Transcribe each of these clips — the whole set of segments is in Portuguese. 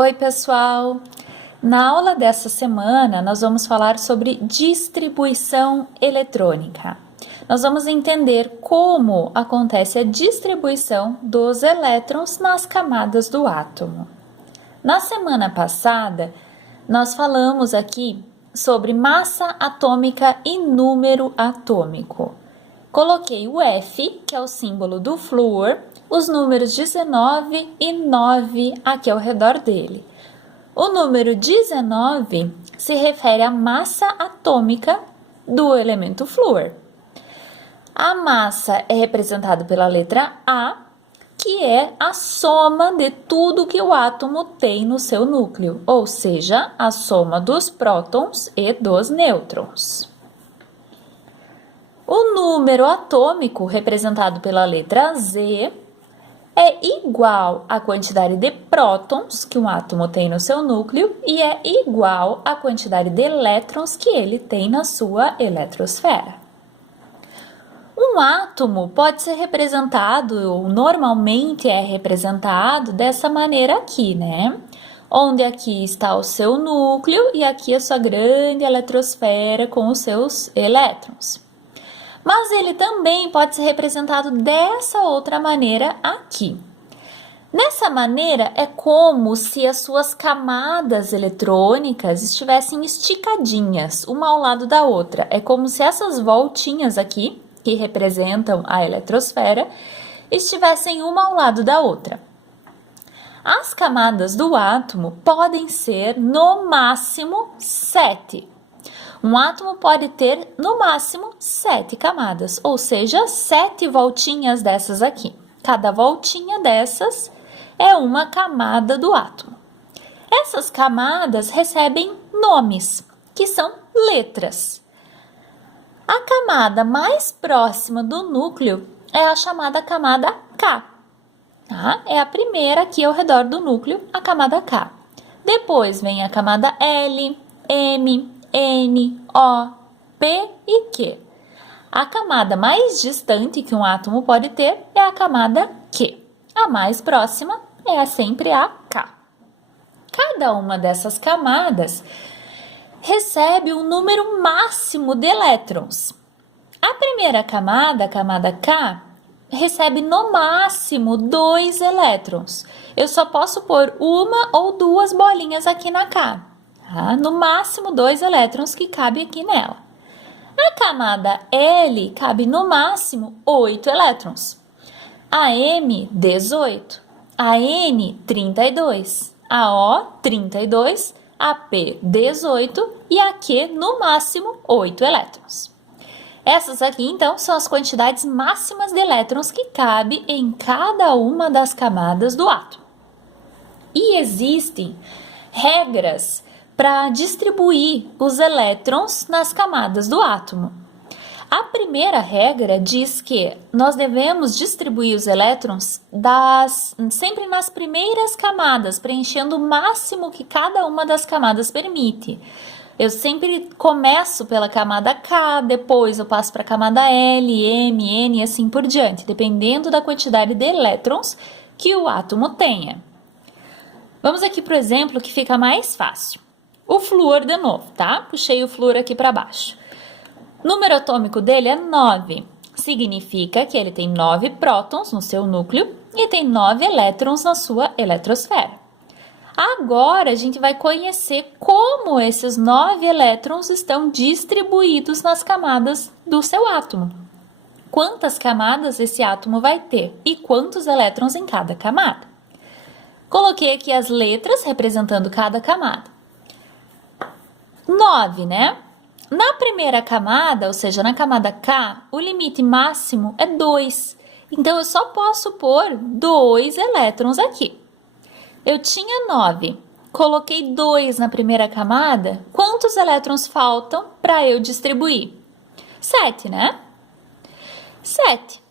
Oi, pessoal! Na aula dessa semana, nós vamos falar sobre distribuição eletrônica. Nós vamos entender como acontece a distribuição dos elétrons nas camadas do átomo. Na semana passada, nós falamos aqui sobre massa atômica e número atômico. Coloquei o F, que é o símbolo do flúor, os números 19 e 9 aqui ao redor dele. O número 19 se refere à massa atômica do elemento flúor. A massa é representada pela letra A, que é a soma de tudo que o átomo tem no seu núcleo, ou seja, a soma dos prótons e dos nêutrons. O número atômico, representado pela letra Z, é igual à quantidade de prótons que um átomo tem no seu núcleo e é igual à quantidade de elétrons que ele tem na sua eletrosfera. Um átomo pode ser representado, ou normalmente é representado dessa maneira aqui, né? Onde aqui está o seu núcleo e aqui a sua grande eletrosfera com os seus elétrons. Mas ele também pode ser representado dessa outra maneira aqui. Nessa maneira, é como se as suas camadas eletrônicas estivessem esticadinhas, uma ao lado da outra. É como se essas voltinhas aqui, que representam a eletrosfera, estivessem uma ao lado da outra. As camadas do átomo podem ser, no máximo, 7. Um átomo pode ter, no máximo, 7 camadas, ou seja, 7 voltinhas dessas aqui. Cada voltinha dessas é uma camada do átomo. Essas camadas recebem nomes, que são letras. A camada mais próxima do núcleo é a chamada camada K. Tá? É a primeira aqui ao redor do núcleo, a camada K. Depois vem a camada L, M, N, O, P e Q. A camada mais distante que um átomo pode ter é a camada Q. A mais próxima é sempre a K. Cada uma dessas camadas recebe um número máximo de elétrons. A primeira camada, a camada K, recebe no máximo 2 elétrons. Eu só posso pôr uma ou duas bolinhas aqui na K. No máximo 2 elétrons que cabe aqui nela. A camada L cabe no máximo 8 elétrons. A M, 18. A N, 32. A O, 32. A P, 18. E a Q, no máximo, 8 elétrons. Essas aqui, então, são as quantidades máximas de elétrons que cabe em cada uma das camadas do átomo. E existem regras para distribuir os elétrons nas camadas do átomo. A primeira regra diz que nós devemos distribuir os elétrons sempre nas primeiras camadas, preenchendo o máximo que cada uma das camadas permite. Eu sempre começo pela camada K, depois eu passo para a camada L, M, N e assim por diante, dependendo da quantidade de elétrons que o átomo tenha. Vamos aqui para o exemplo que fica mais fácil. O flúor de novo, tá? Puxei o flúor aqui para baixo. O número atômico dele é 9. Significa que ele tem 9 prótons no seu núcleo e tem 9 elétrons na sua eletrosfera. Agora, a gente vai conhecer como esses 9 elétrons estão distribuídos nas camadas do seu átomo. Quantas camadas esse átomo vai ter e quantos elétrons em cada camada. Coloquei aqui as letras representando cada camada. 9, né? Na primeira camada, ou seja, na camada K, o limite máximo é 2. Então, eu só posso pôr 2 elétrons aqui. Eu tinha 9. Coloquei 2 na primeira camada. Quantos elétrons faltam para eu distribuir? 7, né? 7.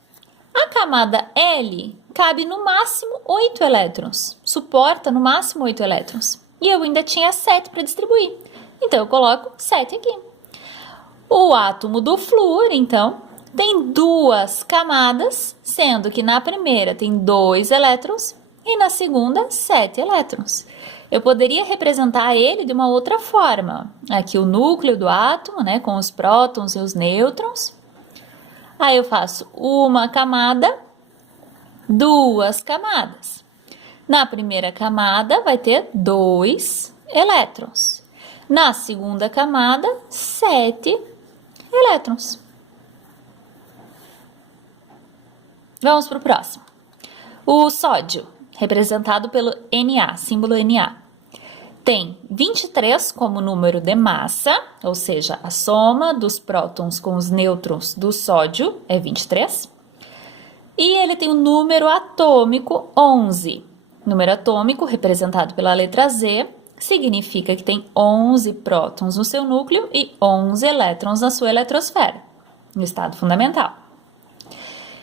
A camada L cabe no máximo 8 elétrons. Suporta no máximo 8 elétrons. E eu ainda tinha 7 para distribuir. Então, eu coloco 7 aqui. O átomo do flúor, então, tem 2 camadas, sendo que na primeira tem 2 elétrons e na segunda 7 elétrons. Eu poderia representar ele de uma outra forma. Aqui o núcleo do átomo, né, com os prótons e os nêutrons. Aí eu faço uma camada, duas camadas. Na primeira camada vai ter 2 elétrons. Na segunda camada, 7 elétrons. Vamos para o próximo. O sódio, representado pelo Na, símbolo Na. Tem 23 como número de massa, ou seja, a soma dos prótons com os nêutrons do sódio é 23. E ele tem o número atômico 11. Número atômico, representado pela letra Z, significa que tem 11 prótons no seu núcleo e 11 elétrons na sua eletrosfera, no estado fundamental.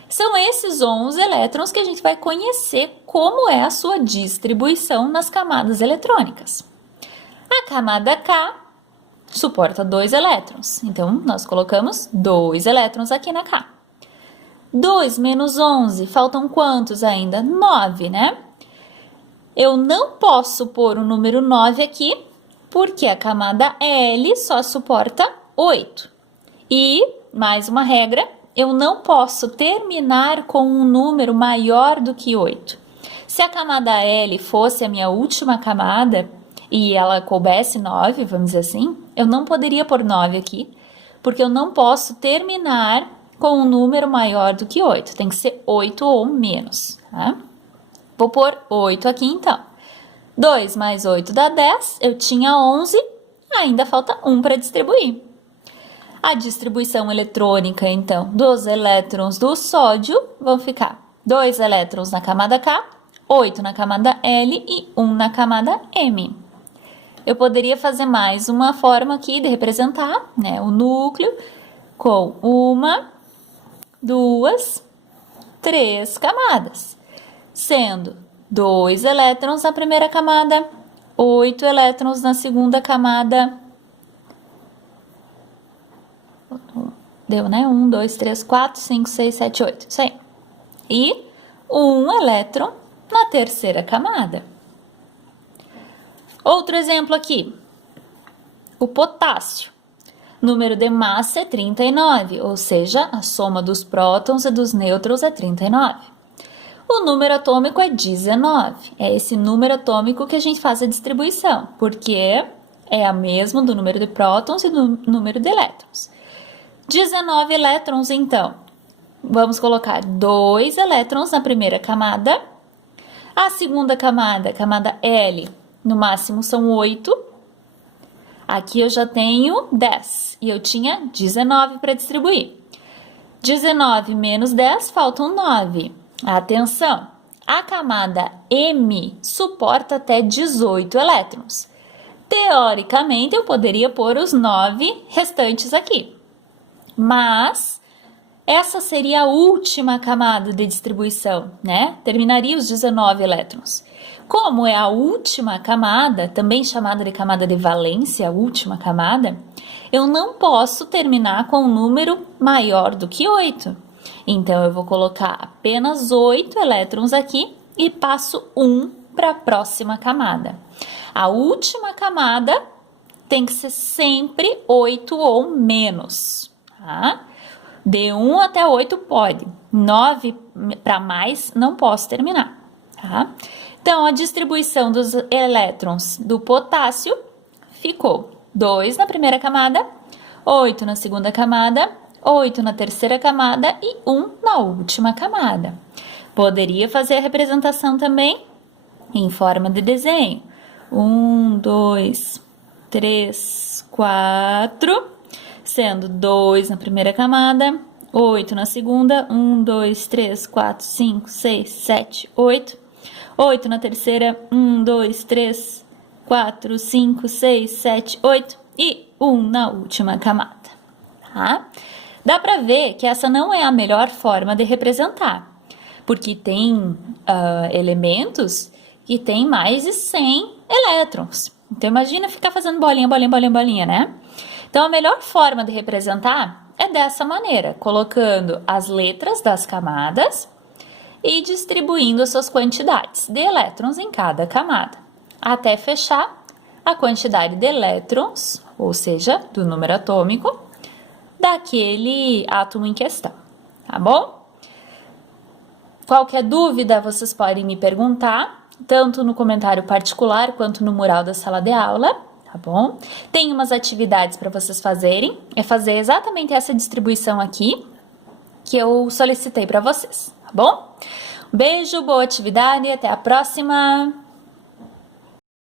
São esses 11 elétrons que a gente vai conhecer como é a sua distribuição nas camadas eletrônicas. A camada K suporta 2 elétrons, então nós colocamos 2 elétrons aqui na K. 2 menos 11, faltam quantos ainda? 9, né? Eu não posso pôr o número 9 aqui, porque a camada L só suporta 8. E, mais uma regra, eu não posso terminar com um número maior do que 8. Se a camada L fosse a minha última camada e ela coubesse 9, vamos dizer assim, eu não poderia pôr 9 aqui, porque eu não posso terminar com um número maior do que 8. Tem que ser 8 ou menos, tá? Vou pôr 8 aqui, então. 2 mais 8 dá 10, eu tinha 11, ainda falta 1 para distribuir. A distribuição eletrônica, então, dos elétrons do sódio vão ficar 2 elétrons na camada K, 8 na camada L e 1 na camada M. Eu poderia fazer mais uma forma aqui de representar, né, o núcleo com 1, 2, 3 camadas, sendo 2 elétrons na primeira camada, 8 elétrons na segunda camada. Deu, né? 1, 2, 3, 4, 5, 6, 7, 8. Isso aí. E 1 elétron na terceira camada. Outro exemplo aqui. O potássio. Número de massa é 39, ou seja, a soma dos prótons e dos nêutrons é 39. O número atômico é 19. É esse número atômico que a gente faz a distribuição, porque é a mesma do número de prótons e do número de elétrons. 19 elétrons, então. Vamos colocar 2 elétrons na primeira camada. A segunda camada, camada L, no máximo são 8. Aqui eu já tenho 10 e eu tinha 19 para distribuir. 19 menos 10, faltam 9. Atenção, a camada M suporta até 18 elétrons. Teoricamente, eu poderia pôr os 9 restantes aqui. Mas essa seria a última camada de distribuição, né? Terminaria os 19 elétrons. Como é a última camada, também chamada de camada de valência, a última camada, eu não posso terminar com um número maior do que 8. Então, eu vou colocar apenas 8 elétrons aqui e passo 1 para a próxima camada. A última camada tem que ser sempre 8 ou menos. Tá? De 1 até 8 pode, 9 para mais não posso terminar. Tá? Então, a distribuição dos elétrons do potássio ficou 2 na primeira camada, 8 na segunda camada, 8 na terceira camada e 1 na última camada. Poderia fazer a representação também em forma de desenho. 1, 2, 3, 4, sendo 2 na primeira camada, 8 na segunda, 1, 2, 3, 4, 5, 6, 7, 8. 8 na terceira, 1, 2, 3, 4, 5, 6, 7, 8 e 1 na última camada. Tá? Dá para ver que essa não é a melhor forma de representar, porque tem elementos que tem mais de 100 elétrons. Então, imagina ficar fazendo bolinha, bolinha, bolinha, bolinha, né? Então, a melhor forma de representar é dessa maneira, colocando as letras das camadas e distribuindo as suas quantidades de elétrons em cada camada, até fechar a quantidade de elétrons, ou seja, do número atômico, daquele átomo em questão, tá bom? Qualquer dúvida, vocês podem me perguntar, tanto no comentário particular quanto no mural da sala de aula, tá bom? Tem umas atividades para vocês fazerem, é fazer exatamente essa distribuição aqui, que eu solicitei para vocês, tá bom? Beijo, boa atividade e até a próxima!